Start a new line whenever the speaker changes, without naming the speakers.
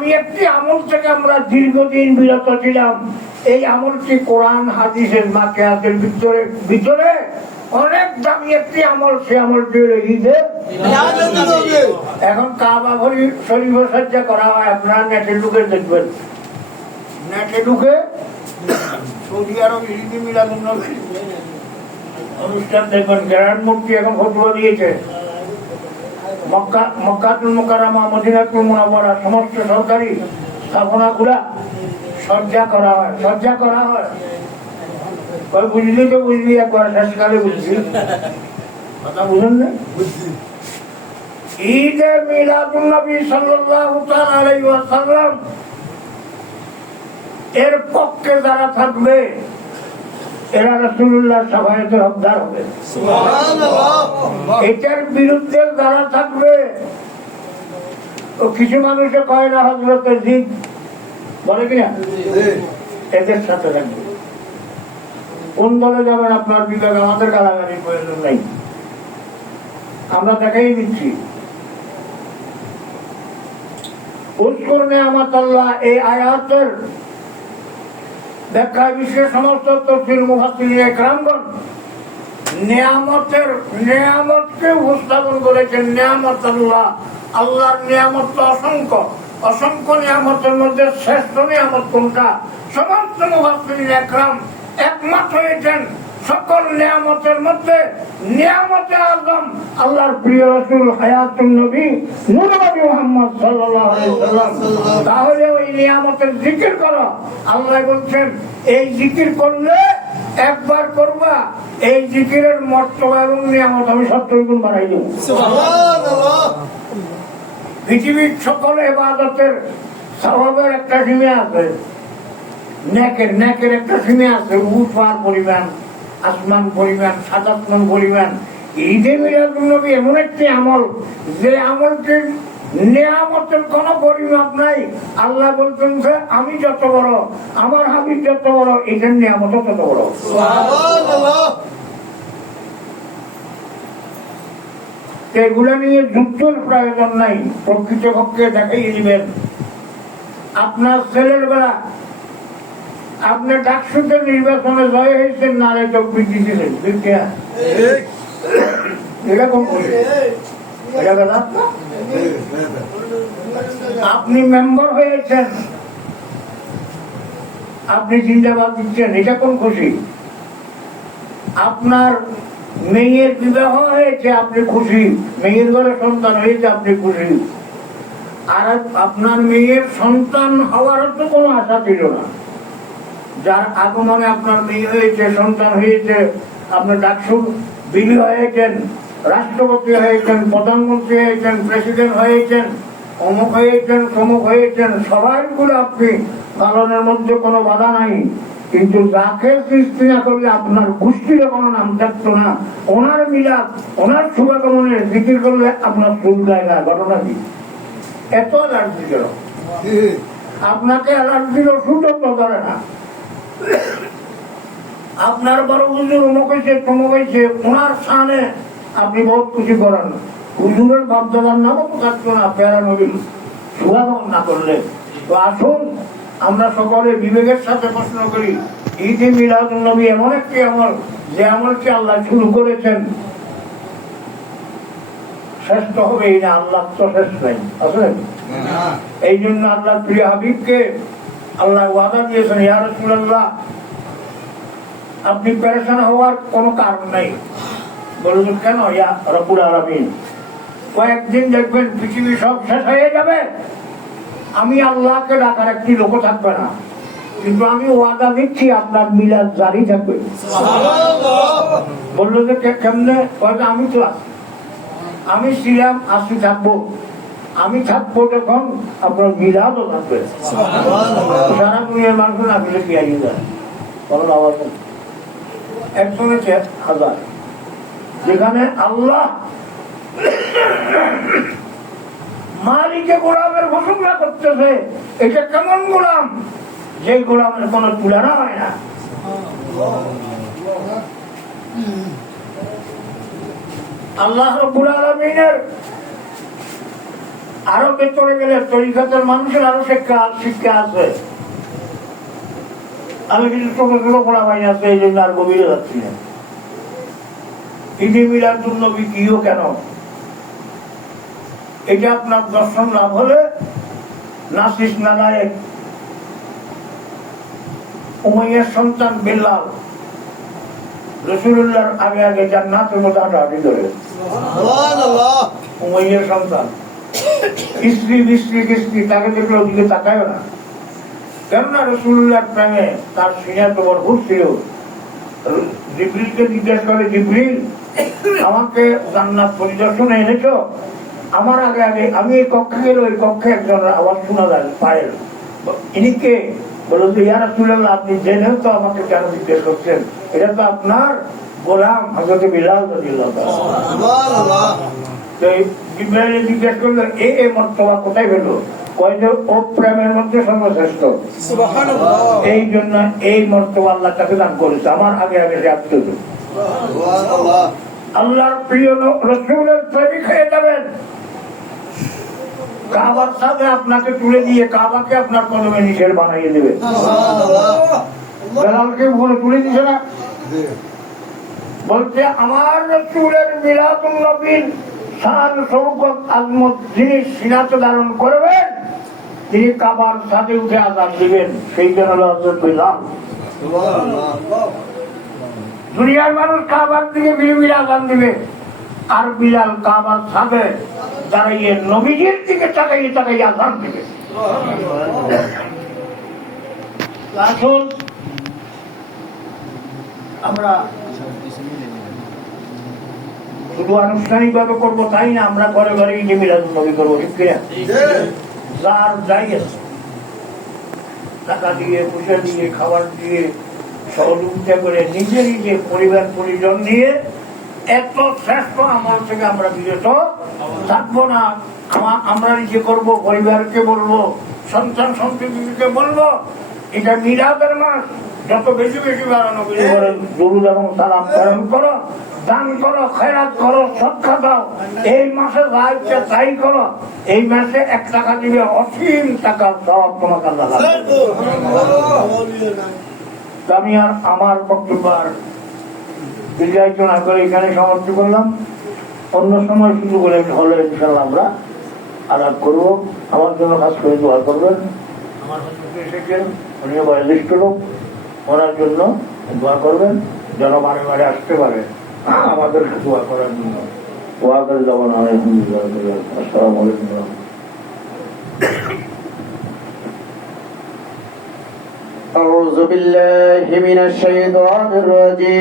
দামি একটি আমল থেকে আমরা দীর্ঘদিন বিরত ছিলাম। এই আমলটি কোরআন, হাদিসের মাকেয়াতের ভিতরে ভিতরে অনেক দামি একটি আমল, সে আমলটি ঈদের এখন কাবা ঘড়ি শরীফ সজ্জা করা হয়, আপনারা নেটে ঢুকে দেখবেন। নেটে ঢুকে সৌদি আরব মিলাদুন নবী। অনুষ্ঠান দেখবেন গ্র্যান্ড মূর্তি এখন ফটোয়া দিয়েছে। মক্কা মক্কাতুল মোকাররমা মদিনাতুল মুনাওয়ারা সমস্ত সরকারি স্থাপনাগুলা সজ্জা করা হয় সজ্জা করা হয়। বুঝলি তো বুঝলি একবার শেষকালে বুঝলি। কথা না ঈদে মিলাদুন নবী সাল্লাল্লাহু তাআলা আলাইহি ওয়াসাল্লাম এর পক্ষে যারা থাকবে এরা হকদার হবে। এটার বিরুদ্ধে যারা থাকবে ও কিছু মানুষে কয় না হজরতের দিন বলে কিনা? এদের সাথে থাকবে। কোন দলে যাবেন আপনার বিভাগ আমাদের গালাগালির প্রয়োজন নাই। আমরা দেখাই দিচ্ছি। নেয়ামত আল্লাহ এই আয়াতের ব্যাখ্যায় বিশ্বের সমস্ত তফসিল মুফাসসির একরামগণ নিয়ামতের, নিয়ামতকে উপস্থাপন করেছেন নিয়ামত আল্লাহ আল্লাহর নিয়ামত তো অসংখ্য। অসংখ্য নিয়ামতের মধ্যে শ্রেষ্ঠ নিয়ামত কোনটা? সমস্ত মুফাসসির একরাম একমাত্র হয়েছেন। সকল নিয়ামতের মধ্যে নিয়ামতে আজম আল্লাহর প্রিয় রাসূল হায়াতুন নবী নূর নবী মুহাম্মদ সাল্লাম তাহলে ওই নিয়ামতের জিকির করো। আল্লাহ বলছেন এই জিকির করলে একবার করবা। এই জিকিরের মর্তবা এবং নিয়ামত আমি সত্তর গুণ বাড়াই দেব। পৃথিবীর সকল এবাদতের স্বভাবের একটা সীমা আছে। নেকের নেকের একটা সীমা আছে উঠ পরিমাণ। আসমান পরিমাণ সাত আসমান পরিমাণ ঈদে মিলাদুল নবী এমন একটি আমল যে আমলটির নিয়ামতের কোন পরিমাপ নাই। আল্লাহ বলছেন যে আমি যত বড় আমার হাবিব যত বড় এটার নিয়ামত তত বড়। এগুলো নিয়ে যুদ্ধের প্রয়োজন নাই। প্রকৃত পক্ষে দেখাই দিবেন আপনার ছেলের বেলা আপনি ডাকসুতে নির্বাচনে জয় হয়েছেন, নারে দিয়েছিলেন বিজ্ঞা এরকম আপনি মেম্বার হয়েছেন। আপনি জিন্দাবাদ দিচ্ছেন, এটা কোন খুশি? আপনার মেয়ের বিবাহ হয়েছে, আপনি খুশি। মেয়ের ঘরে সন্তান হয়েছে, আপনি খুশি। আর আপনার মেয়ের সন্তান হওয়ার তো কোনো আশা ছিল না। যার আগমনে আপনার মেয়ে হয়েছে সন্তান হয়েছে আপনার ডাকসু বিলি হয়েছেন রাষ্ট্রপতি হয়েছেন প্রধানমন্ত্রী হয়েছেন প্রেসিডেন্ট হয়েছেন অমুক হয়েছেন সমুক হয়েছেন সবাইগুলো আপনি পালনের মধ্যে কোনো বাধা নাই। কিন্তু যাকে সৃষ্টি না করলে আপনার গোষ্ঠীর কোনো নাম থাকতো না। ওনার মিলাদ ওনার শুভাগমনে জিকির করলে আপনার চুল গায়ে না ঘটনা কি? এত অ্যালার্জি ছিল আপনাকে অ্যালার্জির ওষুধও করে না। আপনার বড় হুজুর অমুক হয়েছে তমুক হয়েছে ওনার সামনে আপনি বহুত খুশি করেন। হুজুরের বাপদাদার নামও থাকতো না পেয়ারা নবীর শুভাগমন না করলে। তো আসুন আমরা সকলে বিবেকের সাথে প্রশ্ন করি ঈদে মিলাদুল নবী এমন একটি আমল যে আমলকে আল্লাহ শুরু করেছেন। শ্রেষ্ঠ হবে এই না আল্লাহ তো শেষ নাই আসলেন এই জন্য আল্লাহ প্রিয় হাবিবকে আল্লাহ ওয়াদা দিয়েছেন, ইয়া রাসূলুল্লাহ, আপনি পেরেশান হওয়ার কোনো কারণ নেই। বলুন কেন ইয়া রব্বুল আলামিন? কয়েকদিন দেখবেন পৃথিবী সব শেষ হয়ে যাবে। আমি আল্লাহকে ডাকার একটি লোক থাকবে না। কিন্তু আমি ওয়াদা দিচ্ছি, আপনার মিলাদ জারি থাকবে। বলল যে কেমনে? আমি তো আমি ছিলাম, আসি থাকব। আমি থাকব যখন আপনার মিলাদও থাকবে সারা দুনিয়ার মানুষ না যায় আওয়াজ নেই। হাজার যেখানে আল্লাহ মালিকে গোলামের ঘোষণা করতেছে এটা কেমন গোলাম? যে গোলামের কোন তুলনা হয় না। আল্লাহ রব্বুল আলমিনের আরও ভেতরে গেলে তরিকাতের মানুষের আরও শিক্ষা শিক্ষা আছে। আমি কিছু ছোট ছোট পড়া পাই আছে এই জন্য আর গভীরে যাচ্ছি না। ঈদে মিলাদুল নবী কিও কেন? এটা আপনার দর্শন লাভ হলে নাসিস নালায়েক উমাইয়ার সন্তান বিল্লাল রসুল্লাহর আগে আগে জান্নাতের মধ্যে হাঁটাহাঁটি করে উমাইয়ার সন্তান। স্ত্রী স্ত্রী স্ত্রী তাকে দেখলে ওদিকে তাকায় না। কেননা রসুল্লাহর প্রেমে তার সিনে তো ভরপুর ছিল। জিব্রিলকে জিজ্ঞেস করে জিব্রিল আমাকে জান্নাত পরিদর্শনে এনেছ? আমার আগে আগে আমি এই কক্ষে গেলে ওই কক্ষে একজন আওয়াজ শোনা যায় পায়ের। ইনি কে? বলো যে ইয়ার রসুল্লাহ আপনি জেনেও তো আমাকে কেন জিজ্ঞেস করছেন? এটা তো আপনার গোলাম হজরত বিলাল জিব্রাইল জিজ্ঞেস করল এ এ মর্তবা কোথায় পেল? কয় যে ও প্রেমের মধ্যে সর্বশ্রেষ্ঠ। এই জন্য এই মর্তবা আল্লাহ কাছে দান করেছে। আমার আগে আগে সে আল্লাহর প্রিয় রসুলের প্রেমিক হয়ে যাবেন। কাবার সাথে আপনাকে তুলে দিয়ে কাবাকে আপনার কদমে নিষেধ বানাইয়ে দেবে। বেলালকে উপরে তুলে দিছে না। বলছে আমার রসুলের নবীর শান শৌকত আজমত যিনি সিনাতে ধারণ করবেন তিনি কাবার সাথে উঠে আজান দিবেন। সেই জন্য দুনিয়ার মানুষ কাবার দিকে বিড়বিড়ে আজান দিবে। আর বিলাল কাবার সাথে দাঁড়াইয়ে নবীজির দিকে তাকাইয়ে তাকাইয়ে আজান দিবে। আসুন আমরা শুধু আনুষ্ঠানিক ভাবে করব তাই না? আমরা ঘরে ঘরে ঈদে মিলাদ নবী করব ঠিক কিনা? যার যাই আছে। টাকা দিয়ে পয়সা দিয়ে খাবার দিয়ে সহযোগিতা করে নিজে নিজে পরিবার পরিজন নিয়ে এত শ্রেষ্ঠ আমল থেকে আমরা বিরত থাকব না। আমা- আমরা নিজে করব পরিবারকে বলব সন্তান সন্ততিকে বলব এটা মিলাদের মাস। যত বেশি বেশি বাড়ানো করে। এবং দান করো খেরাত করো দাও। এই মাসে যা ইচ্ছা তাই করো। এই মাসে এক টাকা দিবে অসীম টাকা সব তোমাকে আমি আর আমার বক্তব্য আর দীর্ঘায়িত করে এখানে সমাপ্তি করলাম। অন্য সময় শুরু করে হলে ইনশাল্লাহ আমরা আলাপ করব। আমার জন্য কাজ করে দোয়া করবেন। আমার হজরত এসেছেন। উনিও বয়োজ্যেষ্ঠ লোক। ওনার জন্য দোয়া করবেন যেন বারে বারে আসতে পারে আমাদেরকে দোয়া করার জন্য দোয়া করে যাবেন আলহামদুলিল্লাহ আসসালামু আলাইকুম
أعوذ بالله من الشيطان الرجيم